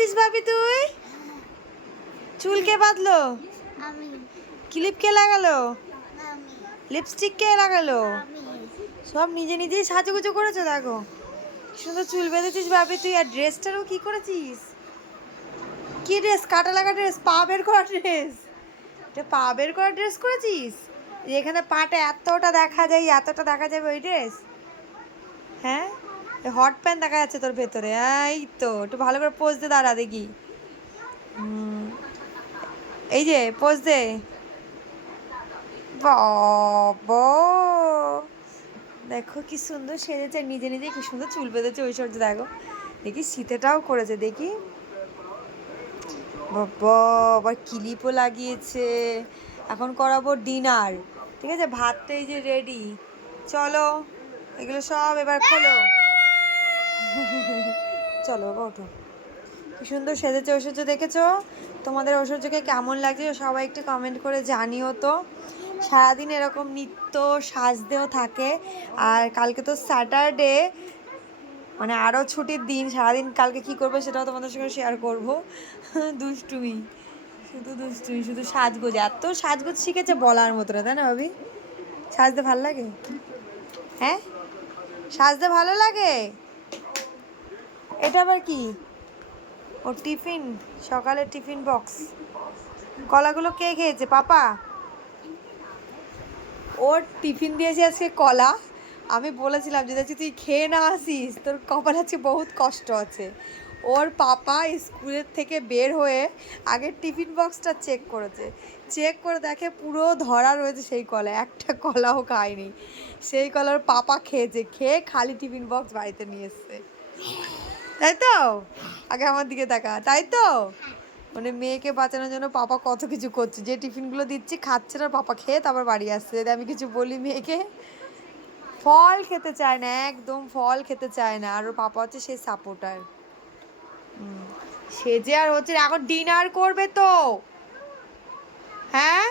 বেঁধেছিস ভাবি তুই? চুল কে বাঁধলো? ক্লিপ কে লাগালো? লিপস্টিক কে লাগালো? সব নিজে নিজেই সাজুগুজু করেছো। দেখো সুন্দর চুল বেঁধেছিস ভাবি তুই। আর ড্রেসটারও কি করেছিস? কি ড্রেস? কাটা লাগা ড্রেস? পা বের করা ড্রেস? এটা পা বের করা ড্রেস করেছিস? এখানে পাটা এতটা দেখা যায়, এতটা দেখা যাবে ওই ড্রেস? হ্যাঁ, হট প্যান্ট দেখা যাচ্ছে তোর ভেতরে। এই তো একটু ভালো করে পোজ দে, দাঁড়া দেখি। এই যে পোজ দে। বাবা দেখো কি সুন্দর সেজেছে, নিজে নিজে কি সুন্দর চুল বেঁধেছে ঐশ্বর্য। দেখো দেখি শীতেটাও করেছে, দেখি। বাবা আবার ক্লিপও লাগিয়েছে। এখন করাবো ডিনার, ঠিক আছে? ভাতটা এই যে রেডি। চলো এগুলো সব এবার খোলো। চলো বাবা ওঠো। কি সুন্দর সেজেছে ঐশ্বর্য, দেখেছো? তোমাদের ঐশ্বর্যকে কেমন লাগছে সবাই একটু কমেন্ট করে জানিও তো। সারাদিন এরকম নিত্য সাজতেও থাকে। আর কালকে তো স্যাটারডে, মানে আরও ছুটির দিন। সারাদিন কালকে কি করবে সেটাও তোমাদের সঙ্গে শেয়ার করবো। দুষ্টুমি, শুধু দুষ্টুমি, শুধু সাজগোজ। এত সাজগোজ শিখেছে বলার মতো না, তাই না ভাবি? সাজতে ভালো লাগে? হ্যাঁ, সাজতে ভালো লাগে। এটা আবার কি? ও টিফিন, সকালের টিফিন বক্স। কলাগুলো কে খেয়েছে? পাপা। ওর টিফিন দিয়েছে আজকে কলা। আমি বলেছিলাম যে দেখছি তুই খেয়ে না আসিস, তোর কপাল আছে বহুত কষ্ট আছে। ওর পাপা স্কুলের থেকে বের হয়ে আগে টিফিন বক্সটা চেক করেছে। চেক করে দেখে পুরো ধরা রয়েছে সেই কলা, একটা কলাও খায়নি। সেই কলার পাপা খেয়েছে, খেয়ে খালি টিফিন বক্স বাড়িতে নিয়ে এসছে। তাই তো? আগে আমার দিকে তাকা। তাই তো? মানে মেয়েকে বাঁচানোর জন্য পাপা কত কিছু করছে। যে টিফিনগুলো দিচ্ছি খাচ্ছে না, পাপা খেয়ে তারপর বাড়ি আসছে। যদি আমি কিছু বলি মেয়েকে, ফল খেতে চায় না, একদম ফল খেতে চায় না। আর ওর পাপা হচ্ছে সেই সাপোর্টার। সে যে আর হচ্ছে এখন ডিনার করবে তো। হ্যাঁ,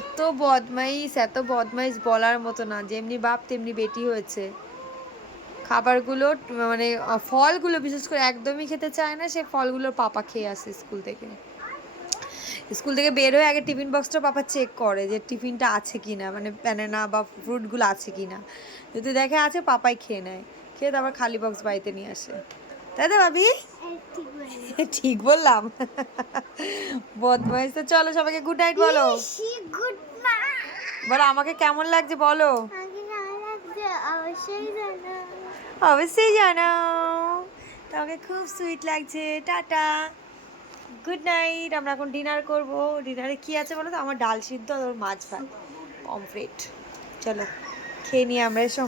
এত বদমাইশ, এত বদমাইশ বলার মতো না। যেমনি বাপ তেমনি বেটি হয়েছে। খাবারগুলো মানে ফলগুলো বিশেষ করে একদমই খেতে চায় না। সে ফলগুলোর পাপা খেয়ে আসে স্কুল থেকে। স্কুল থেকে বের হয়ে আগে টিফিন বক্সটা পাপা চেক করে যে টিফিনটা আছে কি না, মানে ব্যানানা বা ফ্রুটগুলো আছে কি না। যদি দেখে আছে, পাপাই খেয়ে নেয়। খেয়ে তারপর খালি বক্স বাড়িতে নিয়ে আসে। তাই তো ভাবি? ঠিক বললাম? বদমাইশ। তো চলো সবাইকে গুড নাইট বলো। বলো আমাকে কেমন লাগছে বলো। অবশ্যই জানাও। তোমাকে খুব সুইট লাগছে। Tata, good night. আমরা এখন ডিনার করব। ডিনারে কি আছে বলো তো? আমার ডাল সিদ্ধ আর ওর মাছ ভাত, পমফ্রেট। চলো খেয়ে নিই আমরা, এসো।